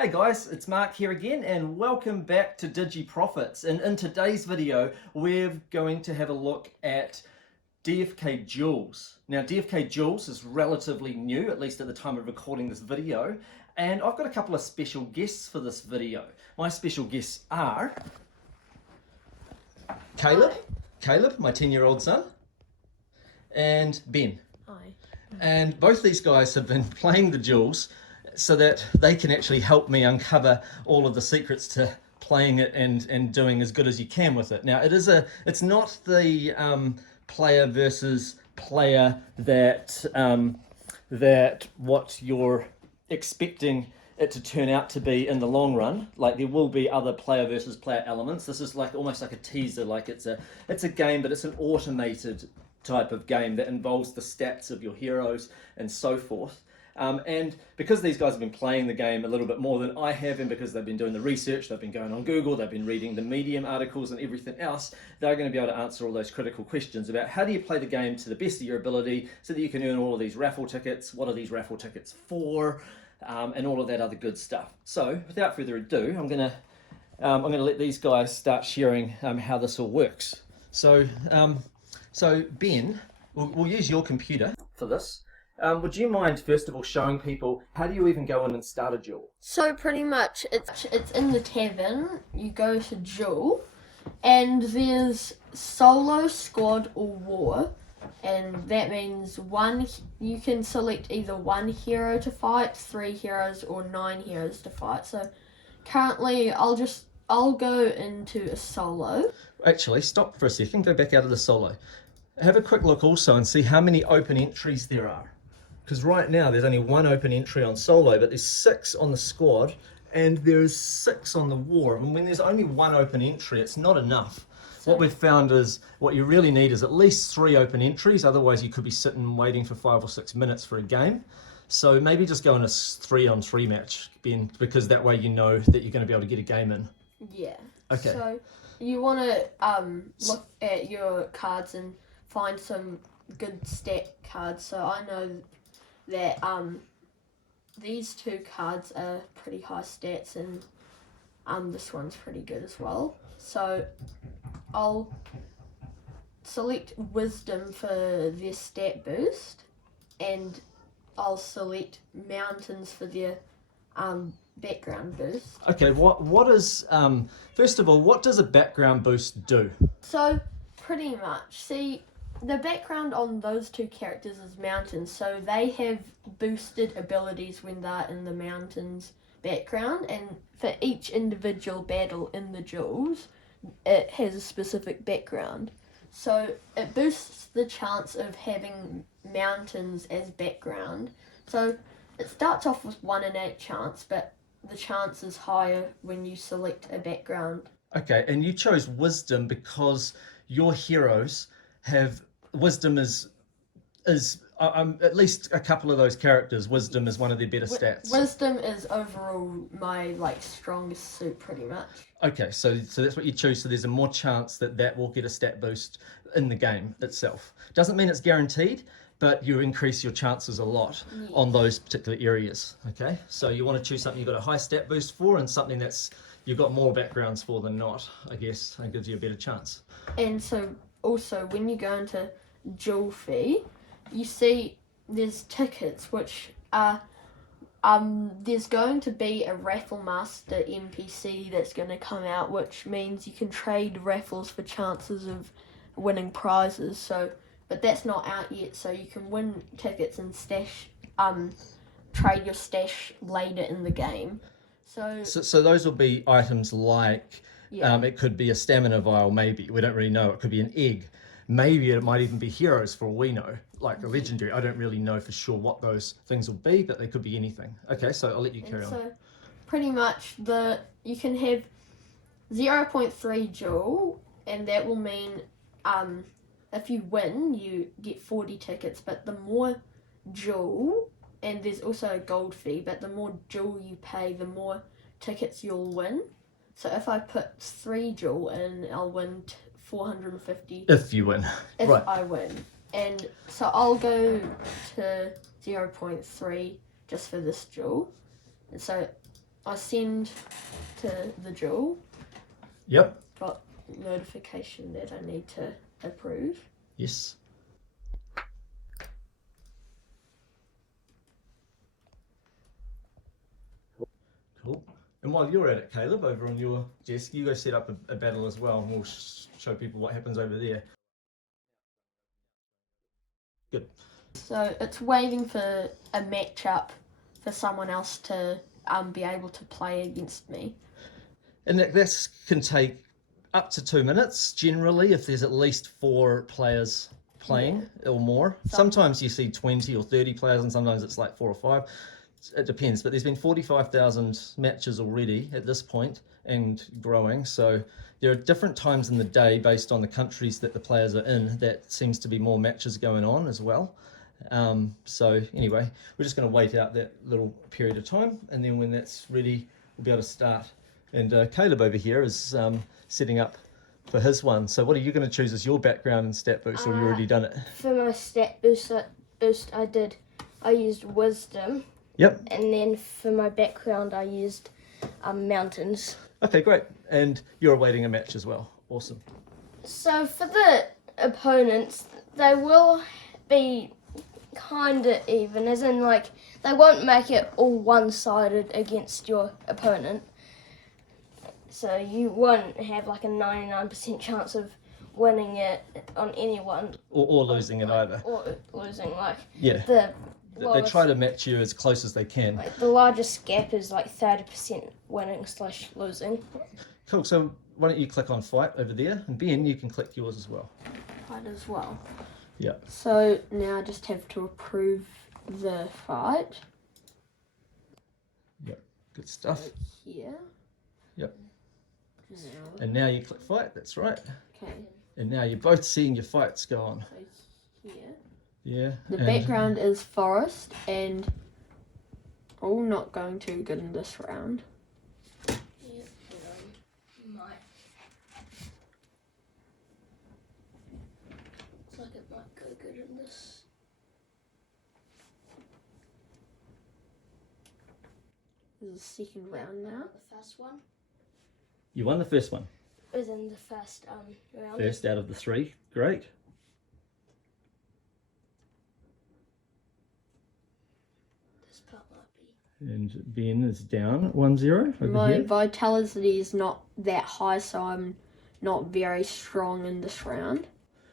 Hey guys, it's Mark here again and welcome back to Digi Profits. And in today's video, we're going to have a look at DFK Duels. Now DFK Duels is relatively new, at least at the time of recording this video, and I've got a couple of special guests for this video. My special guests are Caleb, my 10-year-old son, and Ben. Hi. And both these guys have been playing the duels so that they can actually help me uncover all of the secrets to playing it and doing as good as you can with it. Now it's not the player versus player that what you're expecting it to turn out to be in the long run. Like, there will be other player versus player elements. This is like almost like a teaser, like it's a game, but it's an automated type of game that involves the stats of your heroes and so forth. And because these guys have been playing the game a little bit more than I have, and because they've been doing the research, they've been going on Google, they've been reading the Medium articles and everything else, they're going to be able to answer all those critical questions about how do you play the game to the best of your ability so that you can earn all of these raffle tickets, what are these raffle tickets for, and all of that other good stuff. So without further ado, I'm going to let these guys start sharing how this all works. So Ben, we'll use your computer for this. Would you mind, first of all, showing people how do you even go in and start a duel? So pretty much it's in the tavern. You go to duel, and there's solo, squad, or war, and that means you can select either one hero to fight, 3 heroes, or 9 heroes to fight. So currently, I'll go into a solo. Actually, stop for a second. Go back out of the solo. Have a quick look also and see how many open entries there are. Because right now there's only 1 open entry on solo, but there's 6 on the squad, and there's 6 on the war. And when there's only 1 open entry, it's not enough. What we've found is what you really need is at least 3 open entries, otherwise you could be sitting waiting for 5 or 6 minutes for a game. So maybe just go in a 3-on-3 match, Ben, because that way you know that you're going to be able to get a game in. Yeah. Okay. So you want to look at your cards and find some good stat cards. So I know that these 2 cards are pretty high stats, and this one's pretty good as well. So I'll select Wisdom for their stat boost, and I'll select Mountains for their background boost. Okay, what is first of all, what does a background boost do? So pretty much, see, the background on those 2 characters is mountains, so they have boosted abilities when they're in the mountains background, and for each individual battle in the duels, it has a specific background. So it boosts the chance of having mountains as background. So it starts off with 1 in 8 chance, but the chance is higher when you select a background. Okay, and you chose Wisdom because your heroes have Wisdom is at least a couple of those characters. Wisdom is one of their better stats. Wisdom is overall my strongest suit, pretty much. Okay, so that's what you choose. So there's a more chance that will get a stat boost in the game itself. Doesn't mean it's guaranteed, but you increase your chances a lot on those particular areas. Okay, so you want to choose something you've got a high stat boost for, and something that's you've got more backgrounds for than not. I guess that gives you a better chance. And so also when you go into duel fee, you see there's tickets which are there's going to be a raffle master NPC that's going to come out, which means you can trade raffles for chances of winning prizes. So but that's not out yet, so you can win tickets and trade your stash later in the game. So those will be items like it could be a stamina vial, maybe, we don't really know. It could be an egg, maybe it might even be heroes for all we know, like a legendary. I don't really know for sure what those things will be, but they could be anything. Okay, so I'll let you carry on. So pretty much you can have 0.3 jewel, and that will mean if you win you get 40 tickets, but the more jewel, and there's also a gold fee, but the more jewel you pay, the more tickets you'll win. So if I put 3 jewel in, I'll win 450. If you win. If right. I win. And so I'll go to 0.3 just for this jewel. And so I send to the duel. Yep. Got notification that I need to approve. Yes. Cool. And while you're at it, Caleb, over on your desk, you go set up a battle as well, and we'll show people what happens over there. Good. So it's waiting for a matchup for someone else to be able to play against me. And that can take up to 2 minutes, generally, if there's at least 4 players playing or more. Sometimes you see 20 or 30 players, and sometimes it's like 4 or 5. It depends, but there's been 45,000 matches already at this point and growing. So there are different times in the day based on the countries that the players are in. That seems to be more matches going on as well. So anyway, we're just going to wait out that little period of time, and then when that's ready, we'll be able to start. And Caleb over here is setting up for his one. So what are you going to choose as your background and stat boost, or have you already done it? For my stat boost I used wisdom. Yep. And then for my background, I used mountains. Okay, great. And you're awaiting a match as well. Awesome. So for the opponents, they will be kind of even, as in like they won't make it all one-sided against your opponent. So you won't have like a 99% chance of winning it on anyone. Or losing it either. Or losing, like Yeah. They try to match you as close as they can. Like the largest gap is like 30% winning / losing. Cool, so why don't you click on fight over there, and Ben, you can click yours as well. Fight as well. Yeah. So now I just have to approve the fight. Yep, good stuff. Here. Yep. Now, And now you click fight, that's right. okay. And now you're both seeing your fights go on. So here. Yeah. The and background is forest, and all not going too good in this round. Yeah, might. Looks like it might go good in this. This is the second round now. The first one You won the first one. was in the first round. First out of the 3. Great. This part might be. And Ben is down 1-0 over My here. vitality is not that high, so I'm not very strong in this round.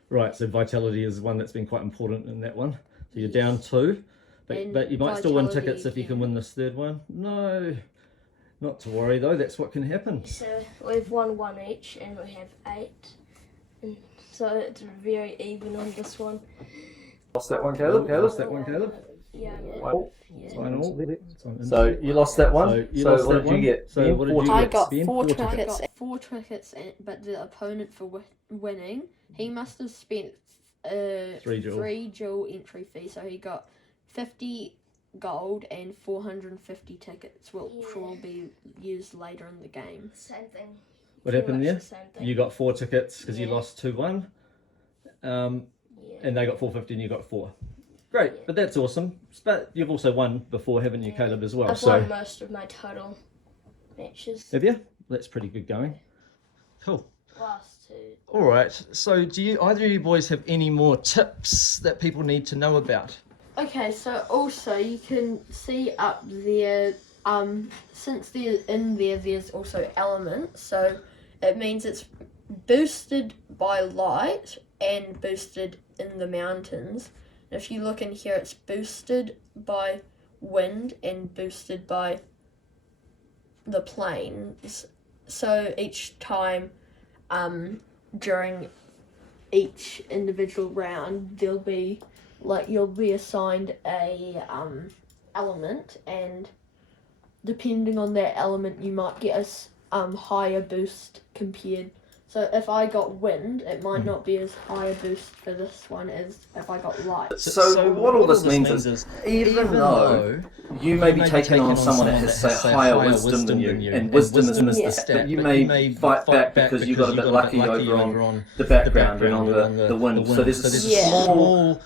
Right, so vitality is one that's been quite important in that one. So you're down 2. And But you might still win vitality tickets if you can again. win this third one. No, not to worry though, that's what can happen. So we've won 1 each, and we have 8. And so it's very even on this one. Lost that one, Caleb? Lost that one, Caleb? Yeah. So you lost that one. So what did you get? So what did you I get? got Ben? 4 tickets. tickets. 4 tickets, but the opponent for winning, he must have spent 3 dual entry fee, so he got 50 gold and 450 tickets, which will be used later in the game. Same thing. What Pretty happened much there? the same thing. You got 4 tickets because you Yeah. lost 2-1, Yeah. and they got 450 and you got 4. Great, Yeah. but that's awesome. But you've also won before, haven't you, Caleb, as well? I've So won most of my total matches. have you? That's pretty good going. Cool. Last 2. All right. So do you either of you boys have any more tips that people need to know about? Okay, so also you can see up there, since they're in there, there's also elements, so it means it's boosted by light and boosted in the mountains. And if you look in here, it's boosted by wind and boosted by the plains. So each time, during each individual round, there'll be you'll be assigned a element, and depending on that element you might get a higher boost compared. So if I got wind, it might not be as high a boost for this one as if I got light. So what all this means is, even though you may be taking on someone that has, say, higher wisdom than you, and wisdom is the stat, but you may fight back because you got a bit lucky over on the background and on the wind. So there's a small...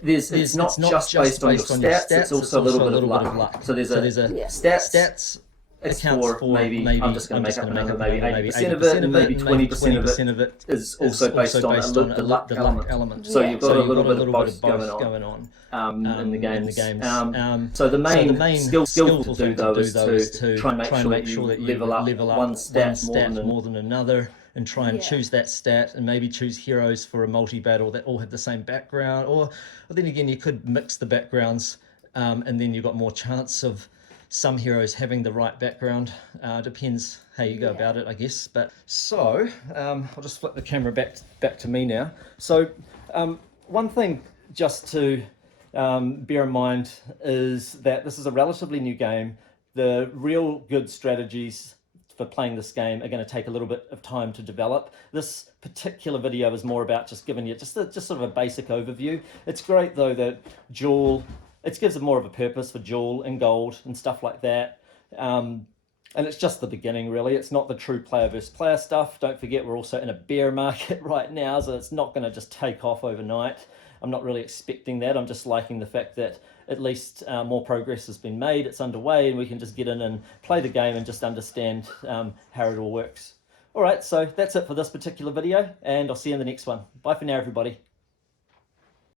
It's not just based on your stats, it's also a little bit of luck. So there's a stats accounts for maybe I'm just going to make up a number, maybe 80% of it, and maybe 20% of it is also based on the luck element. So you've got a little bit of both going on in the games. So the main skill to do though is to try and make sure that you level up one stat more than another, and try and choose that stat, and maybe choose heroes for a multi-battle that all have the same background, or then again you could mix the backgrounds, and then you've got more chance of some heroes having the right background. Depends how you go about it, I guess. But so I'll just flip the camera back to me now. So one thing just to bear in mind is that this is a relatively new game. The real good strategies for playing this game are going to take a little bit of time to develop. This particular video is more about just giving you just sort of a basic overview. It's great though that Duel, it gives it more of a purpose for Duel and Gold and stuff like that. And it's just the beginning really. It's not the true player versus player stuff. Don't forget we're also in a bear market right now, so it's not going to just take off overnight. I'm not really expecting that. I'm just liking the fact that at least more progress has been made, it's underway, and we can just get in and play the game and just understand how it all works. All right, so that's it for this particular video, and I'll see you in the next one. Bye for now, everybody.